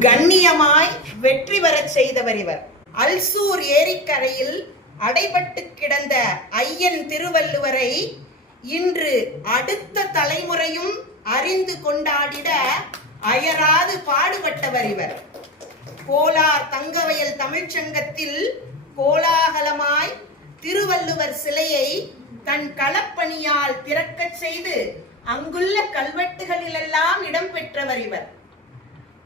கண்ணியமாய் வெற்றி பெறச் செய்தவர் இவர். அல்சூர் ஏரிக்கரையில் அடைபட்டு கிடந்த ஐயன் திருவள்ளுவரை இன்று அடுத்த தலைமுறையும் அறிந்து கொண்டாடிட அயராது பாடுபட்டவர் இவர். கோலார் தங்கவயல் தமிழ்ச்சங்கத்தில் கோலாகலமாய் திருவள்ளுவர் சிலையை தன் களப்பணியால் திறக்கச் செய்து அங்குள்ள கல்வெட்டுகளிலெல்லாம் இடம்பெற்றவர் இவர்.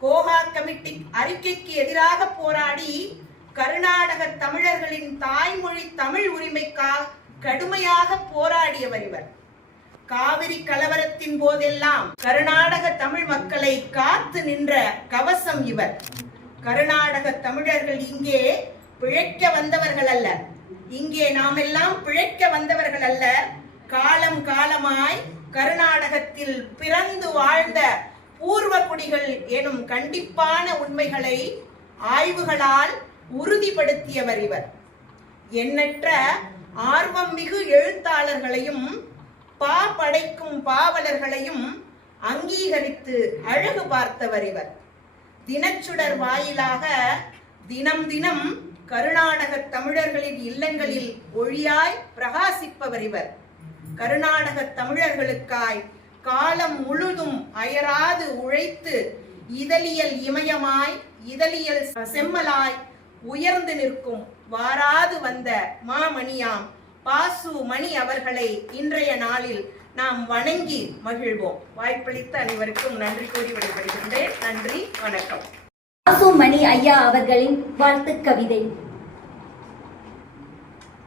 கோஹா கமிட்டி அறிக்கைக்கு எதிராக போராடி கர்நாடக தமிழர்களின் தாய்மொழி தமிழ் உரிமைக்காக கடுமையாக போராடியவர் இவர். காவிரி கலவரத்தின் போதெல்லாம் கர்நாடக தமிழ் மக்களை காத்து நின்ற கவசம் இவர். கர்நாடக தமிழர்கள் இங்கே பிழைக்க வந்தவர்கள் அல்ல இங்கே நாம் எல்லாம் பிழைக்க வந்தவர்கள் அல்ல. காலம் காலமாய் கர்நாடகத்தில் பிறந்து வாழ்ந்த பூர்வ குடிகள் எனும் கண்டிப்பான உண்மைகளை ஆய்வுகளால் உறுதிப்படுத்தியவர் இவர். எண்ணற்ற ஆர்வம் மிகு எழுத்தாளர்களையும் பா படைக்கும் பாவலர்களையும் அங்கீகரித்து அழகு பார்த்தவர் இவர். தினச்சுடர் வாயிலாக தினம் தினம் கருநாடக தமிழர்களின் இல்லங்களில் ஒளியாய் பிரகாசிப்பவர் இவர். கருநாடக தமிழர்களுக்காய் காலம் முழுதும் அயராது உழைத்து இதழியல் இமயமாய் இதழியல் செம்மலாய் உயர்ந்து நிற்கும் வாராது வந்த மாமணியாம் பாசு மணி அவர்களை இன்றைய நாளில் நாம் வணங்கி மகிழ்வோம். வாய்ப்பளித்த அனைவருக்கும் நன்றி கூறி விடைபெறுகின்றேன். நன்றி வணக்கம். மணி ஐயா அவர்களின் வாழ்த்து கவிதை.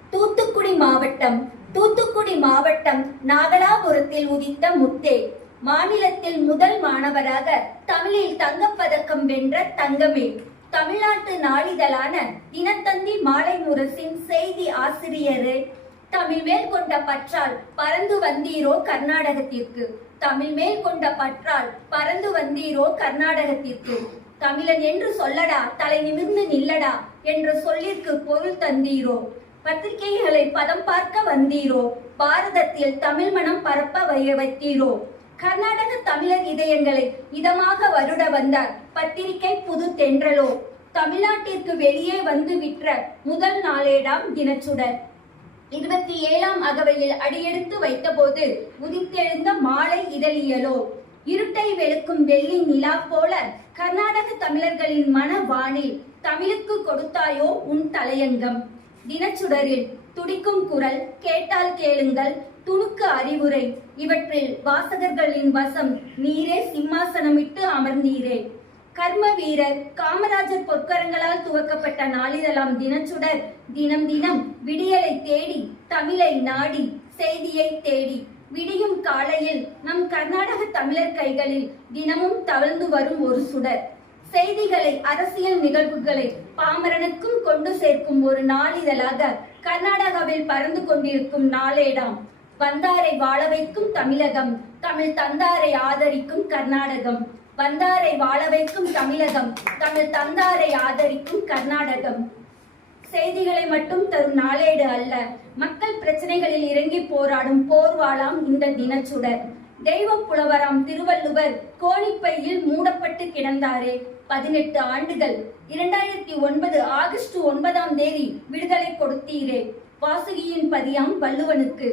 தூத்துக்குடி மாவட்டம் தூத்துக்குடி மாவட்டம் நாகலாபுரத்தில் உதித்த முத்தே மாநிலத்தில் முதல் மாணவராக தமிழில் தங்கப்பதக்கம் வென்ற தங்கமே தமிழ்நாட்டு நாளிதழான தினத்தந்தி மாலை முரசின் செய்தி ஆசிரியரே. தமிழ் மேல் கொண்ட பற்றால் பறந்து வந்தீரோ கர்நாடகத்திற்கு? தமிழ் மேல் கொண்ட பற்றால் பறந்து வந்தீரோ கர்நாடகத்திற்கு? தமிழன் என்று சொல்லடா தலை நிமிர்ந்து நில்லடா என்ற சொல்லிற்கு பொருள் தந்தீரோ? பத்திரிகைகளை பதம் பார்க்க வந்தீரோ? பாரதத்தில் தமிழ் மனம் பரப்ப வைத்தீரோ? கர்நாடக தமிழர் இதயங்களை இதமாக வருட வந்தார். பத்திரிகை புது தென்றலோ? தமிழ்நாட்டிற்கு வெளியே வந்து விற்ற முதல் நாளேடாம் தினச்சுடர். இருபத்தி ஏழாம் அகவையில் அடியெடுத்து வைத்தபோது உதித்தெழுந்த மாலை இதழியலோ? இருட்டை வெளுக்கும் வெள்ளி நிலா போல கர்நாடக தமிழர்களின் மனவானில் தமிழுக்கு கொடுத்தாயோ உன் தலையங்கம்? தினச்சுடரில் துடிக்கும் குரல் கேட்டால் கேளுங்கள் துணுக்கு அறிவுரை. இவற்றில் வாசகர்களின் வசம் நீரே சிம்மாசனமிட்டு அமர்ந்தீரே. கர்ம வீரர் காமராஜர் பொற்கரங்களால் துவக்கப்பட்ட நாளிதழாம் தினச்சுடர் தினம் தினம் விடியலை தேடி தமிழை நாடி செய்தியை தேடி. விடியும் காலையில் நம் கர்நாடக தமிழர் கைகளில் தினமும் தவழ்ந்து வரும் ஒரு சுடர். செய்திகளை அரசியல் நிகழ்வுகளை பாமரனுக்கும் கொண்டு சேர்க்கும் ஒரு நாளிதழாக கர்நாடகாவில் பறந்து கொண்டிருக்கும் நாளேடாம். வந்தாரை வாழ வைக்கும் தமிழகம் தமிழ் தந்தாரை ஆதரிக்கும் கர்நாடகம். வந்தாரை வாழ வைக்கும் தமிழகம் தமிழ் தந்தாரை ஆதரிக்கும் கர்நாடகம். செய்திகளை மட்டும் தரும் நாளேடு அல்ல மக்கள் பிரச்சனைகளில் இறங்கி போராடும் போர்வாளாம் இந்த தினச்சுடர். தெய்வ புலவராம் திருவள்ளுவர் கோணிப்பையில் மூடப்பட்டு கிடந்தாரே. பதினெட்டு ஆண்டுகள் இரண்டாயிரத்தி ஒன்பது ஆகஸ்ட் ஒன்பதாம் தேதி விடுதலை கொடுத்தீரே. வாசுகியின் பதியாம் வள்ளுவனுக்கு.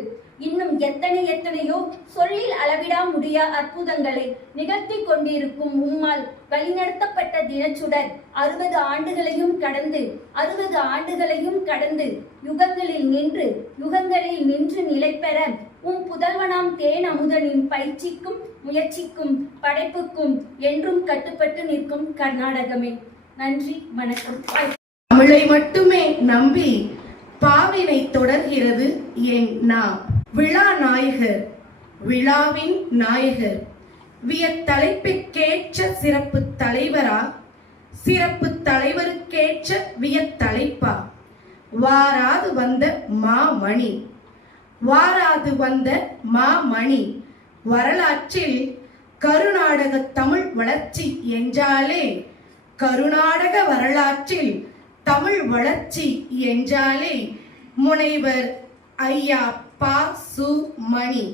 இன்னும் எத்தனை எத்தனையோ சொல்லில் அளவிடா முடியா அற்புதங்களை நிகழ்த்தி கொண்டிருக்கும் உம்மால் வழிநடத்தப்பட்ட தினச்சுடர் அறுபது ஆண்டுகளையும் கடந்து அறுபது ஆண்டுகளையும் கடந்து யுகங்களில் நின்று யுகங்களில் நின்று நிலை பெற உம் புதல்வனாம் தேன் அமுதனின் பயிற்சிக்கும் முயற்சிக்கும் படைப்புக்கும் என்றும் கட்டுப்பட்டு நிற்கும் கர்நாடகமே. நன்றி வணக்கம். தமிழை மட்டுமே நம்பி பாவினை தொடர்கிறது என் நா விழா நாயகர் விழாவின் நாயகர். வியத்தலைப்புக்கேற்ற சிறப்பு தலைவரா? சிறப்பு தலைவருக்கேற்ற வியத்தலைப்பா வாராது வந்த மாமணி. வாராது வந்த மாமணி. வரலாற்றில் கருநாடக தமிழ் வளர்ச்சி என்றாலே கருநாடக வரலாற்றில் தமிழ் வளர்ச்சி என்றாலே முனைவர் ஐயா பா சு மணி.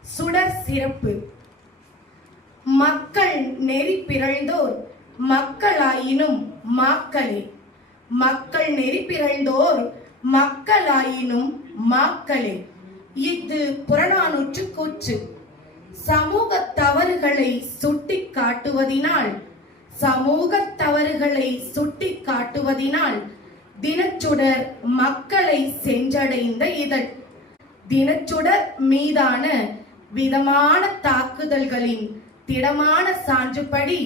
சுடர் சிறப்பு. மக்கள் நெறி பிறழ்ந்தோர் மக்களாயினும் மாக்களே. மக்கள் நெறி பிறழ்ந்தோர் மக்களாயினும் மாக்களே. இது புறநானூற்று கூற்று. சமூக தவறுகளை சுட்டி காட்டுவதினால் சமூக தவறுகளை சுட்டி காட்டுவதினால் தினச்சுடர் மக்களை சென்றடைந்த இதழ். தினச்சுடர் மீதான விதமான தாக்குதல்களின் திடமான சான்றுபடி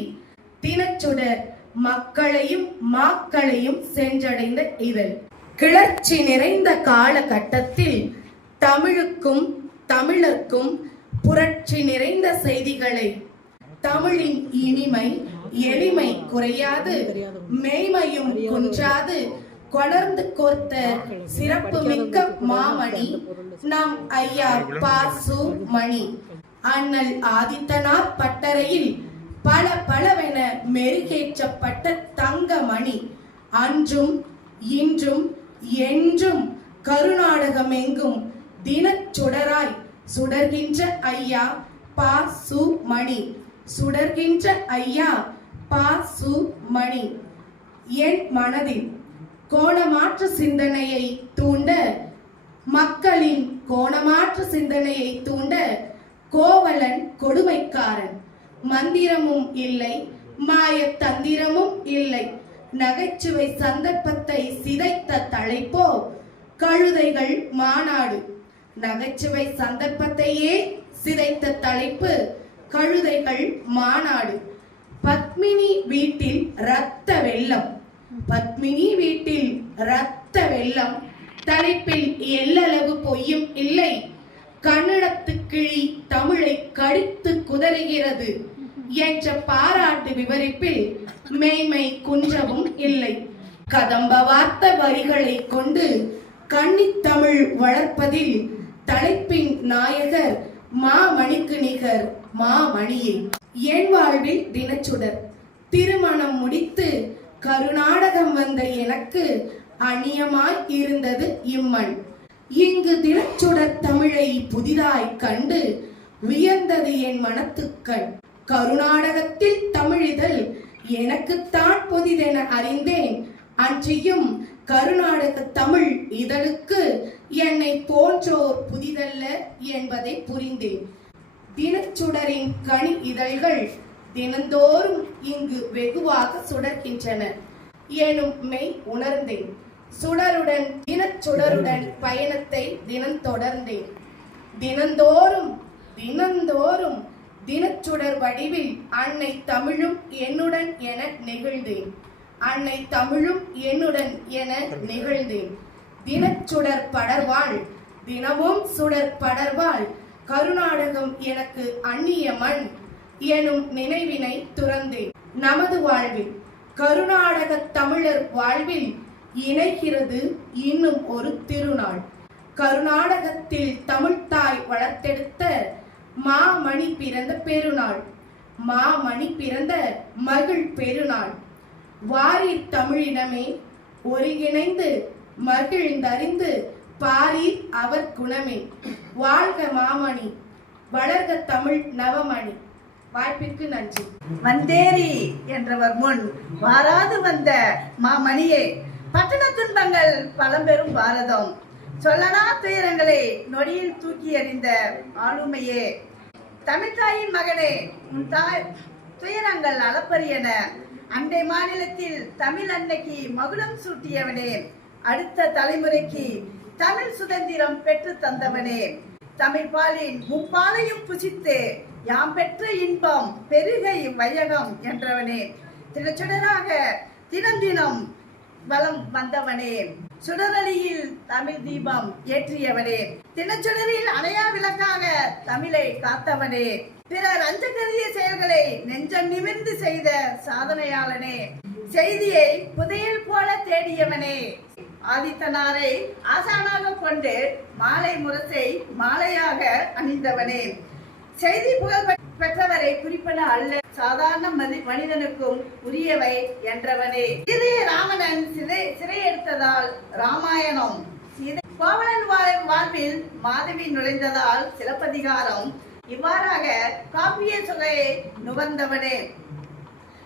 தினச்சுடர் மக்களையும் மாக்களையும் சென்றடைந்த இதழ் கிளர்ச்சி நிறைந்த காலகட்டத்தில் தமிழுக்கும் தமிழர்க்கும் புரட்சி நிறைந்த செய்திகளை தமிழின் இனிமை எளிமை குறையாது மெய்மையும் குன்றாது கொடர்ந்து கோர்த்த சிறப்பு மிக்க மாமணி நம் ஐயா பாசு மணி. அண்ணல் ஆதித்தனார் பட்டறையில் பல பலவென மெருகேற்றப்பட்ட தங்கமணி. அன்றும் இன்றும் என்றும் கருநாடகமெங்கும் தினச்சுடராய் சுடர்கின்ற ஐயா பா சு மணி சுடர்கின்ற ஐயா பா சு மணி என் மனதில் கோணமாற்று சிந்தனையை தூண்ட மக்களின் கோணமாற்று சிந்தனையை தூண்ட கோவலன் கொடுமைக்காரன். மந்திரமும் இல்லை மாய தந்திரமும் இல்லை. நகைச்சுவை சந்தர்ப்பத்தை சிதைத்த தலைப்போ கழுதைகள் மாநாடு. நகைச்சுவை சந்தர்ப்பத்தையே சிதைத்த தலைப்பு கழுதைகள் மாநாடு. பத்மினி வீட்டில் ரத்த வெள்ளம். பத்மினி வீட்டில் ரத்த வெள்ளம். தலைப்பில் எல்லளவு பொய்யும் இல்லை. கன்னடத்து கிளி தமிழை கடித்து குதறுகிறது என்ற பாராட்டு விவரிப்பில் மேய்மை குன்றவும் இல்லை. கதம்ப வார்த்த வரிகளை கொண்டு கன்னித்தமிழ் வளர்ப்பதில் தலைப்பின் நாயகர் மாமணிக்கு நிகர் மாமணியே. என் வாழ்வில் தினச்சுடர். திருமணம் முடித்து கருநாடகம் வந்த எனக்கு அந்நியமாய் இருந்தது இம்மண். இங்கு தினச்சுடர் தமிழை புதிதாய் கண்டு வியந்தது என் மனத்துக்கண். கருநாடகத்தில் தமிழிதழ் எனக்குத்தான் புதிதென அறிந்தேன். அன்றியும் கருநாடக தமிழ் இதழுக்கு என்னை போன்றோர் புதிதல்ல என்பதை புரிந்தேன். தினச்சுடரின் கனி இதழ்கள் தினந்தோறும் இங்கு வெகுவாக சுடர்கின்றன. எனும் மெய் உணர்ந்தேன். சுடருடன் தினச்சுடருடன் பயணத்தை தினம் தொடர்ந்தேன். தினந்தோறும் தினந்தோறும் தினச்சுடர் வடிவில் அன்னை தமிழும் என்னுடன் என நெகிழ்ந்தேன். அன்னை தமிழும் என்னுடன் என நெகிழ்ந்தேன். தினச்சுடர் படர்வாள் தினமும் சுடர் படர்வாள் கருநாடகம் எனக்கு அந்நிய மண் எனும் நினைவினை துறந்தேன். நமது வாழ்வில் கருநாடக தமிழர் வாழ்வில் இணைகிறது இன்னும் ஒரு திருநாள். கருநாடகத்தில் தமிழ்தாய் வளர்த்தெடுத்த மாமணி பிறந்த பெருநாள். மாமணி பிறந்த மகிழ் பெருநாள். வாரி தமிழினமே ஒருங்கிணைந்து மகிழ்ந்தறிந்து பாரீர் அவர் குணமே. வாழ்க மாமணி வளர்க தமிழ் நவமணி. வாய்ப்பிற்கு நன்றி. வந்தேரி என்றவர் முன் வாராது வந்த மாமணியே பட்டண துன்பங்கள் பழம்பெரும் பாரதம். சொல்லனா துயரங்களை நொடியில் தூக்கி எறிந்த ஆளுமையே. தமிழ்தாயின் மகனே உன் தாய் துயரங்கள் அளப்பரியன அண்டை மாநிலத்தில் தமிழ் அன்னைக்கு மகுடம் சூட்டியவனே. அடுத்த தலைமுறைக்கு தமிழ் சுதந்திரம் பெற்று தந்தவனே. தமிழ் பாலின் முப்பாலையும் புசித்து யாம் பெற்ற இன்பம் பெருகை வையகம் என்றவனே. திருச்சுடராக தினம் தினம் வலம் வந்தவனே. சுடரலியில் தமிழ் தீபம் ஏற்றியவனே. தினச்சுடரில் அணையா விளக்காக தமிழை காத்தவனே. பிறர் அஞ்சக்கரிய செயல்களை நெஞ்சம் நிமிர்ந்து செய்த சாதனையாளனே. செய்தியை புதையல் போல தேடியவனே. ஆதித்தனாரை ஆசானாக கொண்டு மாலை முரசை மாலையாக அணிந்தவனே. செய்தி புகழ் பெற்றவரை குறிப்பன அல்ல. சாதாரண மதி- மனிதனுக்கும் உரியவை என்றவனே. இதே ராவணன் சிறை சிறை எடுத்ததால் ராமாயணம் கோவலன் வாழ்வில் மாதவி நுழைந்ததால் சிலப்பதிகாரம். இவ்வாறாக காப்பிய சுவையை நுகர்ந்தவனே.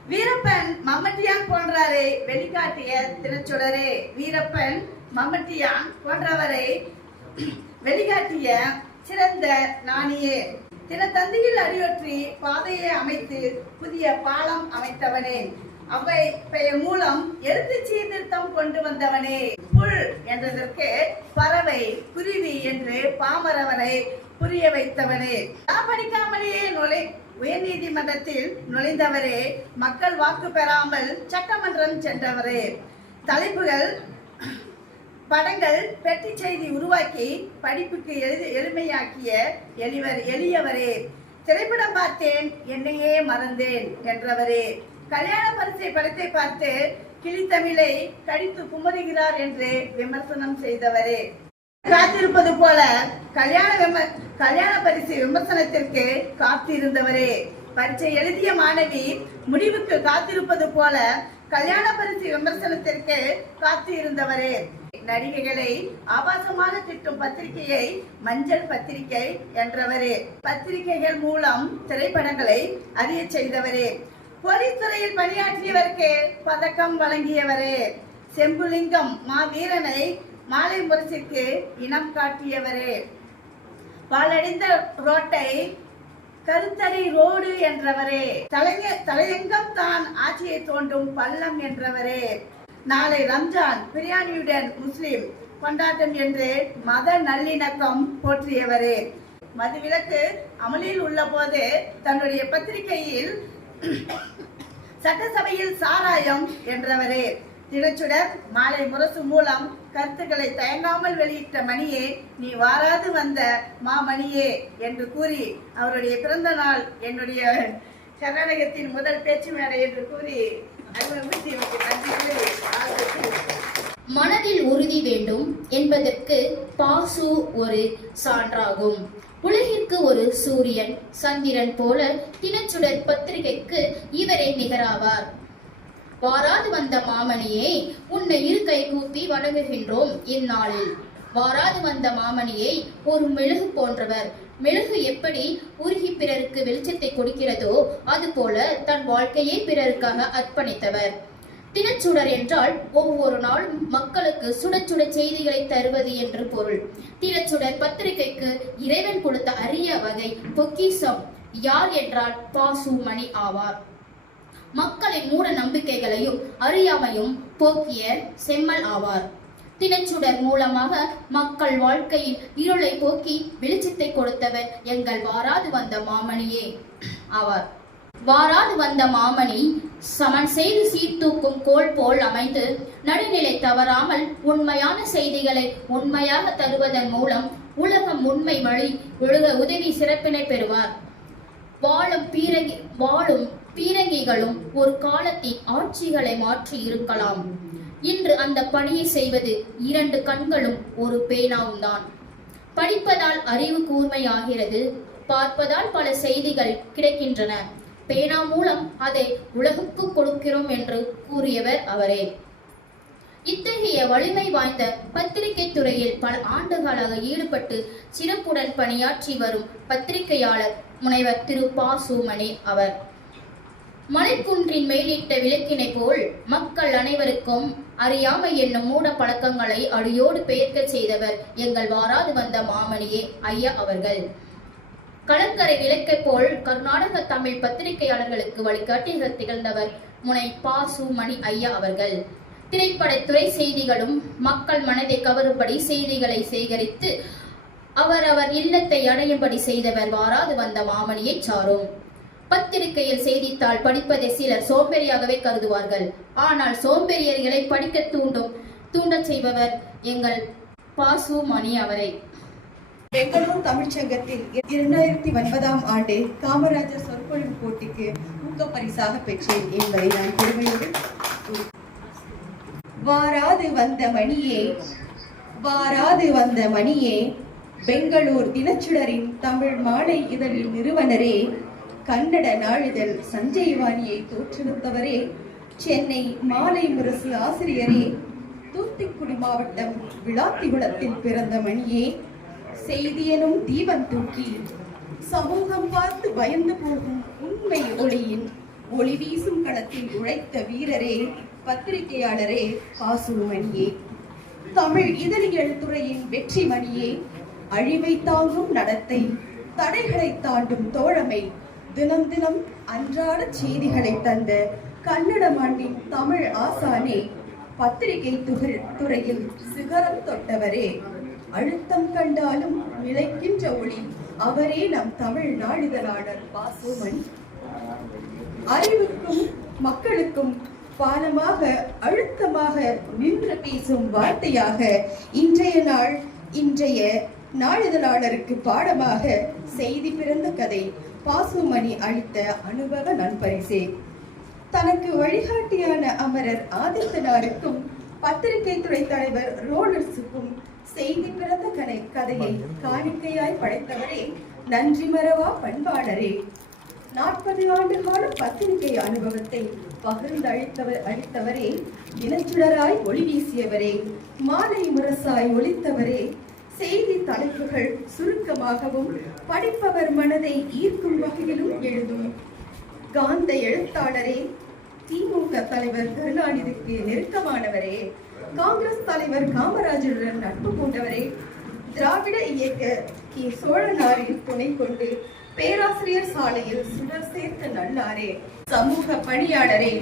வீரப்பன் மம்மட்டியான் போன்றாரை வெளிக்காட்டிய திருச்சுடரே வீரப்பன் மம்மட்டியான் போன்றவரை வெளிக்காட்டிய சிறந்த நாணியே. தினத்தந்தியில் அடியொற்றி பாதையை அமைத்து புதிய பாலம் அமைத்தவனே. அவை பெயர் மூலம் எழுத்து சீர்திருத்தம் கொண்டு வந்தவனே. புல் என்றதற்கு பறவை குருவி என்று பாமரவரை புரிய வைத்தவனே. படிக்காமலேயே நுழை உயர்நீதிமன்றத்தில் நுழைந்தவரே. மக்கள் வாக்கு பெறாமல் சட்டமன்றம் சென்றவரே. தலைப்புகள் படங்கள் பெட்டி செய்தி உருவாக்கி படிப்புக்கு எளிது எளிமையாக்கிய எளிவர் எளியவரே. திரைப்படம் பார்த்தேன் என்னையே மறந்தேன் என்றவரே. கல்யாண பரிசை படத்தை பார்த்து கிளித்தமிழை கடித்து குமருகிறார் என்று விமர்சனம் செய்தவரே. காத்திருப்பது போல கல்யாண விம- கல்யாண பரிசு விமர்சனத்திற்கு காத்திருந்தவரே. பரீட்சை எழுதிய மாணவி முடிவுக்கு காத்திருப்பது போல கல்யாண பரிசு விமர்சனத்திற்கு காத்து இருந்தவரே நடிகைகளை ஆபாசமாக திட்டும் பத்திரிகையை மஞ்சள் பத்திரிகை என்றவரே. பத்திரிகைகள் மூலம் திரைப்படங்களை அறிய செய்தவரே. போலீஸ் துறையில் பணியாற்றியவருக்கு பதக்கம் வழங்கியவரே. செம்புலிங்கம் மாவீரனை மாலை முரசிற்கு இனம் காட்டியவரே. பாலடைந்த ரோட்டை கருத்தறி ரோடு என்றவரே. தலைய தலையங்கம் தான் ஆட்சியை தோண்டும் பள்ளம் என்றவரே. நாளை ரம்ஜான் பிரியாணியுடன் முஸ்லிம் கொண்டாட்டம் என்று மத நல்லிணக்கம் போற்றியவரே. மதுவிலக்கு அமலில் உள்ள போது தன்னுடைய பத்திரிகையில் சட்டசபையில் சாராயம் என்றவரே. தினச்சுடர் மாலை முரசு மூலம் கருத்துக்களை தயங்காமல் வெளியிட்ட மணியே நீ வாராது வந்த மா மணியே என்று கூறி அவருடைய பிறந்த நாள் என்னுடைய கர்நாடகத்தின் முதல் பேச்சு மேடை என்று கூறி மனதில் உறுதி வேண்டும் என்பதற்கு பாசு ஒரு சான்றாகும். உலகிற்கு ஒரு சூரியன் சந்திரன் போல தினச்சுடர் பத்திரிகைக்கு இவரே நிகராவார். வாராது வந்த மாமணியே உன்னை இரு கை கூப்பி வணங்குகின்றோம் இந்நாளில். வாராது வந்த மாமணியை ஒரு மெழுகு போன்றவர். மெழுகு எப்படி உருகி பிறருக்கு வெளிச்சத்தை கொடுக்கிறதோ அதுபோல தன் வாழ்க்கையை பிறருக்காக அர்ப்பணித்தவர். தினச்சுடர் என்றால் ஒவ்வொரு நாளும் மக்களுக்கு சுட சுட செய்திகளை தருவது என்று பொருள். தினச்சுடர் பத்திரிகைக்கு இறைவன் கொடுத்த அரிய வகை பொக்கிசம் யார் என்றால் பாசு மணி ஆவார். மக்களின் மூட நம்பிக்கைகளையும் அறியாமையும் போக்கிய செம்மல் ஆவார். தினச்சுடர் மூலமாக மக்கள் வாழ்க்கையில் இருளை போக்கி வெளிச்சத்தை கொடுத்தவர் எங்கள் வாராது வந்த மாமணியே ஆவார். வாராது வந்த மாமணி சமன் செய்து சீர்தூக்கும் கோல் போல் அமைந்து நடுநிலை தவறாமல் உண்மையான செய்திகளை உண்மையாக தருவதன் மூலம் உலகம் உண்மை வழி ஒழுக உதவி சிறப்பினை பெறுவார். வாழும் பீரங்கி வாழும் பீரங்கிகளும் ஒரு காலத்தின் ஆட்சிகளை மாற்றி இருக்கலாம். இன்று அந்த பணியை செய்வது இரண்டு கண்களும் ஒரு பேனாவும் தான் படிப்பதால் அறிவு கூர்மையாகிறது பார்ப்பதால் பல செய்திகள் கிடைக்கின்றன. பேனா மூலம் அதை உலகுக்கு கொடுக்கிறோம் என்று கூறியவர் அவரே. இத்தகைய வலிமை வாய்ந்த பத்திரிகை துறையில் பல ஆண்டுகளாக ஈடுபட்டு சிறப்புடன் பணியாற்றி வரும் பத்திரிகையாளர் முனைவர் திரு பா. சூமணி அவர். மலைக்குன்றின் மேலிட்ட விளக்கினை போல் மக்கள் அனைவருக்கும் அறியாமை என்னும் மூட பழக்கங்களை அடியோடு பெயர்க்கச் செய்தவர் எங்கள் வாராது வந்த மாமணியே ஐயா அவர்கள். கடற்கரை விளக்கை போல் கர்நாடக தமிழ் பத்திரிகையாளர்களுக்கு வழிகாட்டி திகழ்ந்தவர் முனை பா சுமணி ஐயா அவர்கள். திரைப்படத்துறை செய்திகளும் மக்கள் மனதை கவரும்படி செய்திகளை சேகரித்து அவரவர் இல்லத்தை அடையும்படி செய்தவர் வாராது வந்த மாமணியை சாரும். பத்திரிகையில் செய்தித்தாள் படிப்பதை சிலர் சோம்பேறியாகவே கருதுவார்கள். ஆனால் சோம்பேறியர்களை படிக்க தூண்டும் தூண்டச் செய்பவர் எங்கள் பாசு மணி அவரை. பெங்களூர் தமிழ்ச்சங்கத்தில் இரண்டாயிரத்தி ஒன்பதாம் ஆண்டு காமராஜர் சொற்பொழிவு போட்டிக்கு ஊக்க பரிசாக பெற்றேன் என்பதை நான் பெருமையோடு வாராது வந்த மணியே வாராது வந்த மணியே பெங்களூர் தினச்சுடரின் தமிழ் மாலை இதழின் நிறுவனரே கன்னட நாளிதழ் சஞ்சயவாணியை தோற்றுவித்தவரே சென்னை மாலை முரசு ஆசிரியரே தூத்துக்குடி மாவட்டம் விளாத்திகுளத்தில் பிறந்த மணியே செய்தியனும் தீபம் தூக்கி சமூகம் பார்த்து பயந்து போகும் உண்மை ஒளியின் ஒளி வீசும் களத்தில் உழைத்த வீரரே பத்திரிகையாளரே பாசுமணியே தமிழ் இதழியல் துறையின் வெற்றி மணியே அழிவை தாங்கும் நடத்தை தடைகளை தாண்டும் தோழமை தினம் தினம் அன்றாட செய்திகளை தந்த கன்னட மாண்டின் தமிழ் ஆசானே பத்திரிகை துகள் துறையில் சிகரம் தொட்டவரே. அழுத்தம் கண்டாலும் நிலைக்கின்ற ஒளி அவரே நம் தமிழ் நாளிதழாளர் பாசுமன் அறிவுக்கும் மக்களுக்கும் பாலமாக அழுத்தமாக நின்று பேசும் வார்த்தையாக இன்றைய நாள் இன்றைய நாளிதழாளருக்கு பாடமாக செய்தி பிறந்த கதை பாசுமணி அளித்த அனுபவ நண்பரிசே. தனக்கு வழிகாட்டியான அமரர் ஆதித்தனாருக்கும் பத்திரிகை துறை தலைவர் ரோலர்ஸுக்கும் செய்தி பிறந்த கதை கதையை காணிக்கையாய் படைத்தவரே நன்றி மறவா பண்பாளரே. நாற்பது ஆண்டு கால பத்திரிகை அனுபவத்தை பகிர்ந்து அளித்தவர் அளித்தவரே இனச்சுடராய் ஒளி வீசியவரே மாலை முரசாய் ஒழித்தவரே செய்தி தலைப்புகள் சுருக்கமாகவும் படிப்பவர் மனதை ஈர்க்கும் வகையிலும் எழுதும். காந்த எழுத்தாளரே திமுக தலைவர் கருணாநிதிக்கு நெருக்கமானவரே காங்கிரஸ் தலைவர் காமராஜருடன் நட்பு கொண்டவரே திராவிட இயக்க கே. சோழனாரின் துணை கொண்டு பேராசிரியர் சாலையில் சுடர் சேர்த்த நல்லாரே சமூக பணியாளரே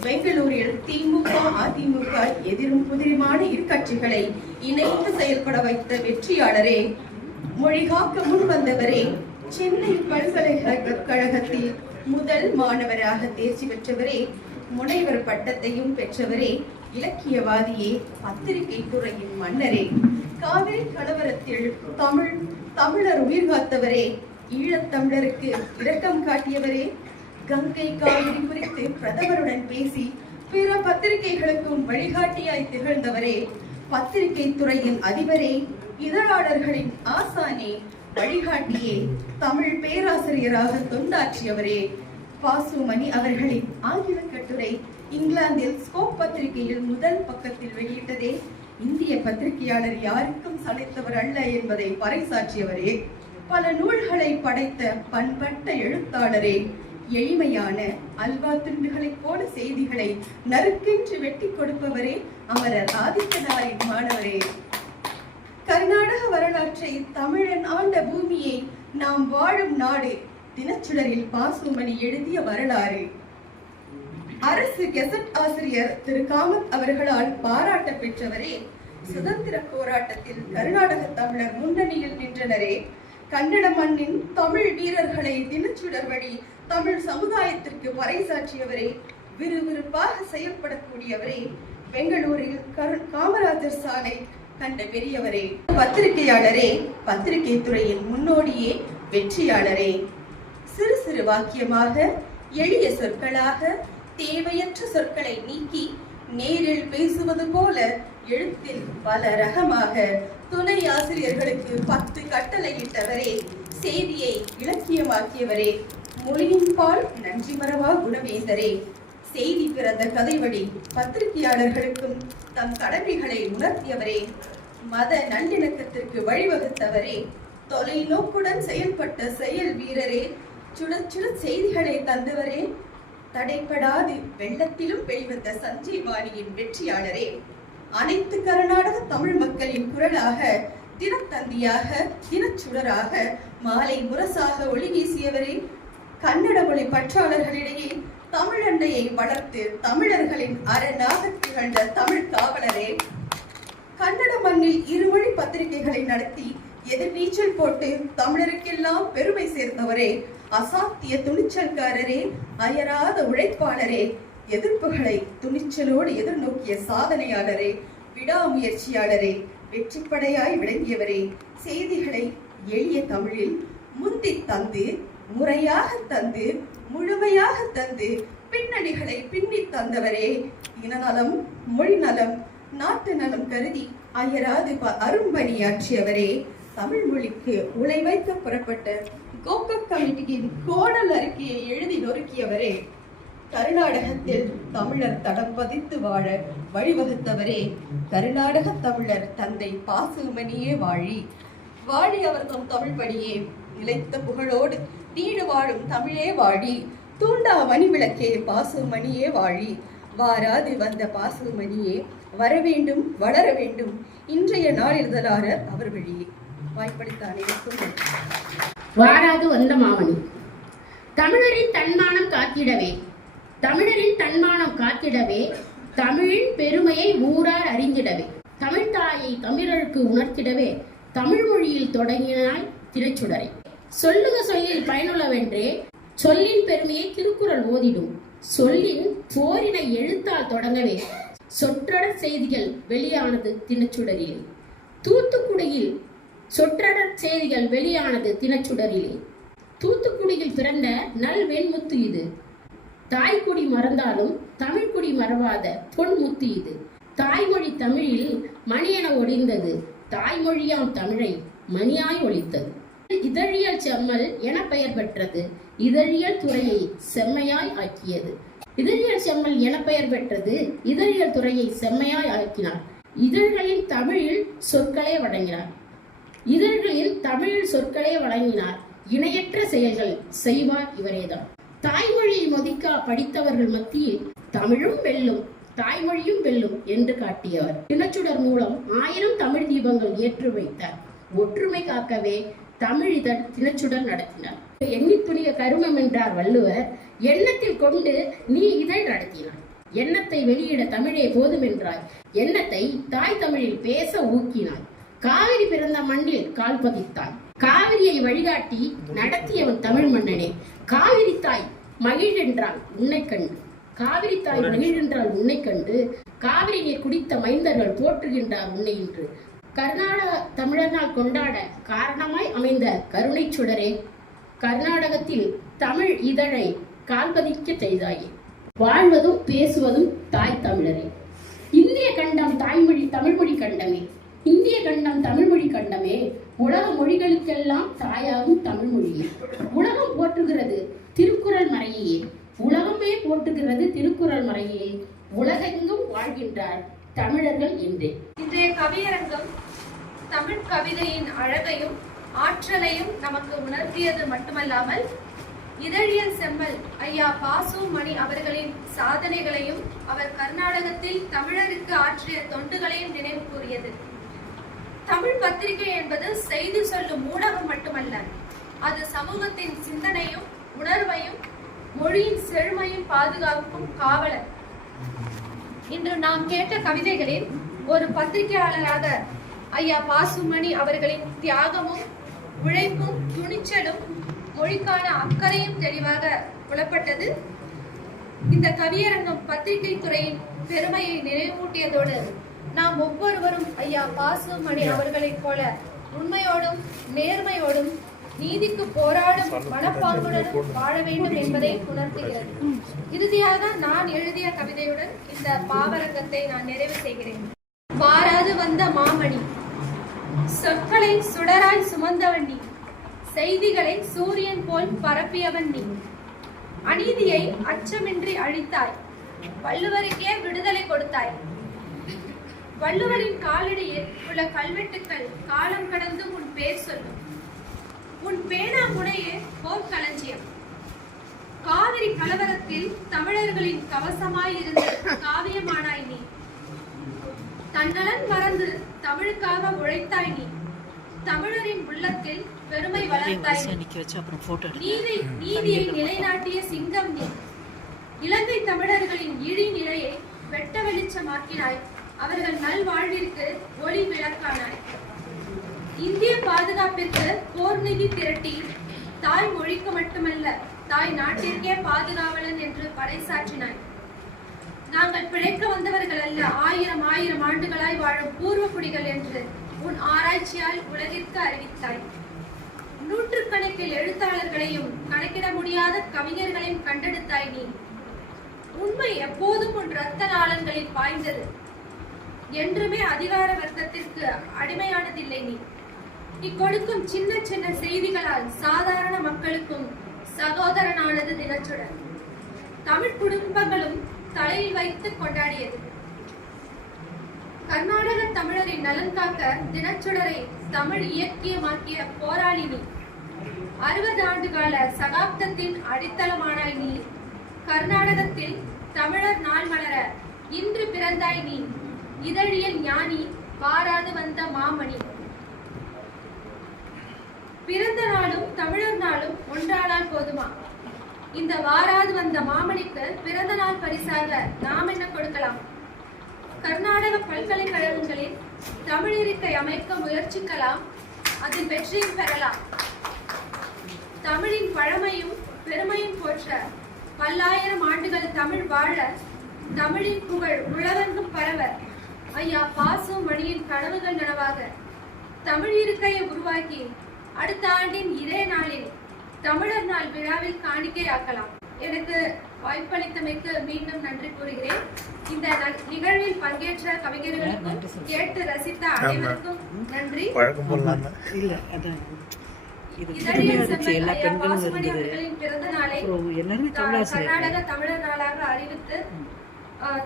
பெங்களூரில் திமுக அதிமுக எதிரும் புதிரிமான இரு கட்சிகளை இணைந்து செயல்பட வைத்த வெற்றியாளரே மொழிகாக்க முன் வந்தவரே சென்னை பல்கலைக்கழகத்தில் முதல் மாணவராக தேர்ச்சி பெற்றவரே முனைவர் பட்டத்தையும் பெற்றவரே இலக்கியவாதியே பத்திரிகை துறையின் மன்னரே காவிரி கலவரத்தில் தமிழ் தமிழர் உயிர் காத்தவரே ஈழத்தமிழருக்கு இரக்கம் காட்டியவரே கங்கை காவிரி குறித்து பிரதமருடன் பேசி பிற பத்திரிகைகளுக்கும் வழிகாட்டியாய் திகழ்ந்தவரே பத்திரிகை துறையின் அதிபரே இதழாளர்களின் ஆசானே வழிகாட்டியே தமிழ் பேராசிரியராக தொண்டாற்றியவரே. பாசுமணி அவர்களின் ஆங்கில கட்டுரை இங்கிலாந்தில் ஸ்கோப் பத்திரிகையில் முதல் பக்கத்தில் வெளியிட்டதே இந்திய பத்திரிகையாளர் யாருக்கும் சளைத்தவர் அல்ல என்பதை பறைசாற்றியவரே. பல நூல்களை படைத்த பண்பட்ட எழுத்தாளரே. எளிமையான அல்வா துண்டுகளைப் போல செய்திகளை நறுக்கென்று வெட்டி கொடுப்பவரே அமரர் ஆதித்தனாரின் மாணவரே. கர்நாடக வரலாற்றை தமிழன் ஆண்ட பூமியை நாம் வாழும் நாடு தினச்சுடரில் பாசுமணி எழுதிய வரலாறு. அரசு கெசட் ஆசிரியர் திரு காமத் அவர்களால் பாராட்ட பெற்றவரே சுதந்திர போராட்டத்தில் கர்நாடக தமிழர் முன்னணியில் நின்றனரே. கன்னட மண்ணின் தமிழ் வீரர்களை தினச்சுடர் வழி தமிழ் சமுதாயத்திற்கு பறைசாற்றியவரே விறுவிறுப்பாக செயல்படக்கூடியவரே பெங்களூரில் காமராஜர் சாலை கண்ட பெரியவரே பத்திரிகையாளரே பத்திரிகை துறையின் முன்னோடியே வெற்றியாளரே. சிறு சிறு வாக்கியமாக எளிய சொற்களாக தேவையற்ற சொற்களை நீக்கி நேரில் பேசுவது போல எழுத்தில் பல ரகமாக துணை ஆசிரியர்களுக்கு பத்து கட்டளையிட்டவரே செய்தியை இலக்கியமாக்கியவரே. மொழியின் பால் நன்றி மறவா குணவேந்தரே செய்தி பிறந்த கதைவழி பத்திரிகையாளர்களுக்கும் தம் கடமைகளை உணர்த்தியவரே. மத நல்லிணக்கத்திற்கு வழிவகுத்தவரே. தொலைநோக்குடன் செயல்பட்ட செயல் வீரரே. சுட சுட செய்திகளை தந்தவரே. தடைப்படாது வெள்ளத்திலும் வெளிவந்த சஞ்சீவாணியின் வெற்றியாளரே. அனைத்து கர்நாடக தமிழ் மக்களின் குரலாக தினத்தந்தியாக தினச்சுடராக மாலை முரசாக ஒளி வீசியவரே கன்னட மொழி பற்றாளர்களிடையே தமிழண்டையை வளர்த்து தமிழர்களின் அரணாக திகழ்ந்த தமிழ் காவலரே கன்னட மண்ணில் இருமொழி பத்திரிகைகளை நடத்தி எதிர்நீச்சல் போட்டு தமிழருக்கெல்லாம் பெருமை சேர்ந்தவரே அசாத்திய துணிச்சல்காரரே அயராத உழைப்பாளரே எதிர்ப்புகளை துணிச்சலோடு எதிர்நோக்கிய சாதனையாளரே விடாமுயற்சியாளரே வெற்றிப்படையாய் விளங்கியவரே செய்திகளை எளிய தமிழில் முந்தி தந்து முறையாக தந்து முழுமையாக தந்து பின்னணிகளை பின்னி தந்தவரே. இனநலம் மொழி நலம் நாட்டு நலம் கருதி அயராது ப- அரும்பணியாற்றியவரே. தமிழ் மொழிக்கு உலை வைக்க புறப்பட்ட கோக்க கமிட்டியின் கோடல் அறிக்கையை எழுதி நொறுக்கியவரே. கருநாடகத்தில் தமிழர் தடம் பதித்து வாழ வழிவகுத்தவரே. கருநாடக தமிழர் தந்தை பாசுமணியே வாழி. வாழி அவர் தம் தமிழ் நிலைத்த புகழோடு நீடு வாழும் தமிழே வாழி. தூண்டா மணி விளக்கே பாசுமணியே வாழி. வாராது வந்த பாசுமணியே வர வேண்டும் வளர வேண்டும். இன்றைய நாளிதழார அவர் வழியே வாய்ப்பளித்த அனைவருக்கும் வாராது வந்த மாமணி. தமிழரின் தன்மானம் காத்திடவே. தமிழரின் தன்மானம் காத்திடவே தமிழின் பெருமையை ஊரார் அறிந்திடவே. தமிழ் தாயை தமிழருக்கு உணர்த்திடவே தமிழ் மொழியில் தொடங்கினாய் திரைச்சுடரை. சொல்லுக சொல்லில் பயனுள்ளவென்றே சொல்லின் பெருமையை திருக்குறள் ஓதிடும். சொல்லின் போரினை எழுத்தால் தொடங்கவே சொற்றடர் செய்திகள் வெளியானது தினச்சுடரிலே தூத்துக்குடியில் சொற்றடர் செய்திகள் வெளியானது தினச்சுடரிலே தூத்துக்குடியில் பிறந்த நல் வெண்முத்து இது. தாய்க்குடி மறந்தாலும் தமிழ்குடி மறவாத பொன்முத்து இது. தாய்மொழி தமிழில் மணியென ஒளிந்தது தாய்மொழியாம் தமிழை மணியாய் ஒழித்தது. இதழியல் செம்மல் என பெயர் பெற்றது. இதழியல் துறையை செம்மையாய் ஆக்கியது. இதழியல் செம்மல் என பெயர் பெற்றது. இதழியல் துறையை செம்மையாய் ஆக்கினார். இதழ்களின் தமிழில் சொற்களே வழங்கினார். இதழ்களில் தமிழில் சொற்களே வழங்கினார். இணையற்ற செயல்கள் செய்வார் இவரேதான். தாய்மொழியை மதிக்கா படித்தவர்கள் மத்தியில் தமிழும் வெல்லும் தாய்மொழியும் வெல்லும் என்று காட்டியவர். தினச்சுடர் மூலம் ஆயிரம் தமிழ் தீபங்கள் ஏற்றி வைத்தார். ஒற்றுமை காக்கவே தமிழ் இதழ் தினச்சுடர் நடத்தினார். எண்ணி துணிய கருமம் என்றார் வள்ளுவர். எண்ணத்தில் கொண்டு நீ இதழ் நடத்தினார் எண்ணத்தை வெளியிட தமிழே போதும் என்றாய் எண்ணத்தை தாய் தமிழில் பேச ஊக்கினாய். காவிரி பிறந்த மண்ணில் கால் பதித்தாய். காவிரியை வழிகாட்டி நடத்தியவன் தமிழ் மன்னனே. காவிரி தாய் மகிழென்றால் உன்னை கண்டு. காவிரி தாய் மகிழென்றால் உன்னை கண்டு. காவிரி நீர் குடித்த மைந்தர்கள் போற்றுகின்றார் உன்னை இன்று. கர்நாடக தமிழர் நாள் கொண்டாட காரணமாய் அமைந்த கருணை சுடரே கர்நாடகத்தில் தமிழ் இதழை கால்பதிக்க செய்தாயே. வாழ்வதும் பேசுவதும் தாய் தமிழரே. இந்திய கண்டம் தாய்மொழி தமிழ்மொழி கண்டமே. இந்திய கண்டம் தமிழ்மொழி கண்டமே உலக மொழிகளுக்கெல்லாம் தாயாகும் தமிழ்மொழியே உலகம் போற்றுகிறது திருக்குறள் மறையே. உலகமே போற்றுகிறது திருக்குறள் மறையே. உலகெங்கும் வாழ்கின்றார் தமிழர்கள் என்றே. இன்றைய கவியரங்கம் தமிழ் கவிதையின் அழகையும் ஆற்றலையும் நமக்கு உணர்த்தியது மட்டுமல்லாமல் இதழியல் செம்மல் ஐயா பாசு மணி அவர்களின் சாதனைகளையும் அவர் கர்நாடகத்தில் தமிழருக்கு ஆற்றிய தொண்டுகளையும் நினைவு கூறியது. தமிழ் பத்திரிகை என்பது செய்தி சொல்லும் ஊடகம் மட்டுமல்ல. அது சமூகத்தின் சிந்தனையும் உணர்வையும் மொழியின் செழுமையும் பாதுகாக்கும் காவலர். இன்று நாம் கேட்ட கவிதைகளில் ஒரு பத்திரிகையாளராக ஐயா பாசுமணி அவர்களின் தியாகமும் உழைப்பும் துணிச்சலும் மொழிக்கான அக்கறையும் தெளிவாக புலப்பட்டது. இந்த கவியரங்கம் பத்திரிகை துறையின் பெருமையை நினைவூட்டியதோடு நாம் ஒவ்வொருவரும் ஐயா பாசுமணி அவர்களைப் போல உண்மையோடும் நேர்மையோடும் நீதிக்கு போராடும் மனப்பாங்குடனும் வாழ வேண்டும் என்பதை உணர்த்துகிறது இறுதியாக நான் எழுதிய கவிதையுடன் இந்த பாவரங்கத்தை நான் நிறைவு செய்கிறேன். வாராது வந்த மாமணி சொற்களை சுடராய் சுமந்தவன் நீ செய்திகளை சூரியன் போல் பரப்பியவன் நீ அநீதியை அச்சமின்றி அழித்தாய் வள்ளுவருக்கே விடுதலை கொடுத்தாய் வள்ளுவரின் காலடியில் உள்ள கல்வெட்டுக்கள் காலம் கடந்து உன் பேர் சொல்லும். உன் பேனா முனையே போர்க்களஞ்சியம் காவிரி கலவரத்தில் தமிழர்களின் கவசமாயிருந்த காவியமானாய் நீ. தன்னலன் மறந்து தமிழுக்காக உழைத்தாய் நீ. தமிழரின் உள்ளத்தில் பெருமை வளர்த்தாய் நீ. நீதி நீதியை நிலைநாட்டிய சிங்கம் நீ. இலங்கை தமிழர்களின் இழி நிலையை வெட்ட வெளிச்சமாக்கினாய். அவர்கள் நல்வாழ்விற்கு ஒளி விளக்கானார் இந்திய பாதுகாப்பிற்கு போர் நிதி திரட்டி தாய் மொழிக்கு மட்டுமல்ல தாய் நாட்டிற்கே பாதுகாவலன் என்று பறைசாற்றினாய். நாங்கள் பிழைக்க வந்தவர்கள் அல்ல ஆயிரம் ஆயிரம் ஆண்டுகளாய் வாழும் பூர்வ குடிகள் என்று உன் ஆராய்ச்சியால் உலகிற்கு அறிவித்தாய். நூற்றுக்கணக்கில் எழுத்தாளர்களையும் கணக்கிட முடியாத கவிஞர்களையும் கண்டெடுத்தாய் நீ. உண்மை எப்போதும் உன் ரத்த நாளங்களில் பாய்ந்தது. என்றுமே அதிகார வர்க்கத்திற்கு அடிமையானதில்லை நீ. நீ கொடுக்கும் சின்ன சின்ன செய்திகளால் சாதாரண மக்களுக்கும் சகோதரனானது தினச்சுடன் தமிழ் குடும்பங்களும் தலையில் வைத்து கொண்டாடியது. கர்நாடக தமிழரின் நலன் காக்க தினச்சுடரை தமிழ் இயக்கியமாக்கிய போராளி நீ. அறுபது ஆண்டுகால சகாப்தத்தின் அடித்தளமானாய் நீ. கர்நாடகத்தில் தமிழர் நாள் மலர இன்று பிறந்தாய் நீ. இதழியல் ஞானி வாராது வந்த மாமணி. பிறந்த நாளும் தமிழர் நாளும் ஒன்றானால் போதுமா? இந்த வாராது வந்த மாமணிக்கு பிறந்த நாள் பரிசாக நாம் என்ன கொடுக்கலாம்? கர்நாடக பல்கலைக்கழகங்களில் தமிழ் இருக்கை அமைக்க முயற்சிக்கலாம் அதில் வெற்றியும் பெறலாம். தமிழின் பழமையும் பெருமையும் போற்ற பல்லாயிரம் ஆண்டுகள் தமிழ் வாழ தமிழின் புகழ் உலகெங்கும் பரவ ஐயா பாசு மணியின் கனவுகள் நனவாக. தமிழ் இருக்கையை உருவாக்கி அடுத்த ஆண்டின் இதே நாளில் தமிழர் நாள் விழாவில் காணிக்கையாக்கலாம். எனக்கு வாய்ப்பளித்தமைக்கு மீண்டும் நன்றி கூறுகிறேன். இந்த நிகழ்வில் பங்கேற்ற கவிஞர்களுக்கும் கேட்டு ரசித்த அனைவருக்கும் நன்றி. எல்லா பெண்களும் இருந்தது பிறந்த நாளை எல்லாருமே தமிழாசிரியர் கர்நாடக தமிழர் நாளாக அறிவித்து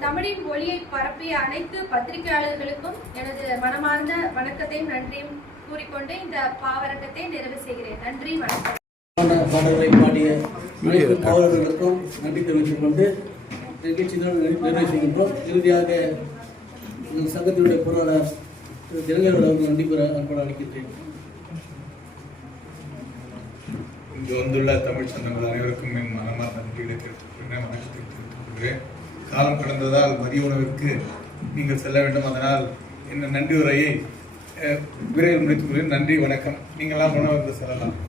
தமிழின் ஒளியை பரப்பிய அனைத்து பத்திரிகையாளர்களுக்கும் எனது மனமார்ந்த வணக்கத்தையும் நன்றியும் கூறிக்கொண்டு இந்த பாவரங்கத்தை நிறைவு செய்கிறேன். நன்றி வணக்கம். பாட- பாடல்களை பாடிய பாவலர்களுக்கும் நன்றி தெரிவித்துக் கொண்டு நிகழ்ச்சிகள் நிறைவு செய்கின்றோம் இறுதியாக இந்த சங்கத்தினுடைய பொருளாளர் திரு தினகரோட அவர்கள் நன்றி பெற அன்போடு அளிக்கின்றேன் இங்கு வந்துள்ள தமிழ் சொந்தங்கள் அனைவருக்கும் என் மனமார்ந்த நன்றிகளை தெரிவித்துக் கொள்கிறேன் வணக்கத்தை தெரிவித்துக் கொள்கிறேன். காலம் கடந்ததால் மதிய உணவிற்கு நீங்கள் செல்ல வேண்டும். அதனால் இந்த நன்றி உரையை விரைவில் முடித்துக் கொள்கிறேன். நன்றி வணக்கம். நீங்களாம் உணவுக்கு செல்லலாம்.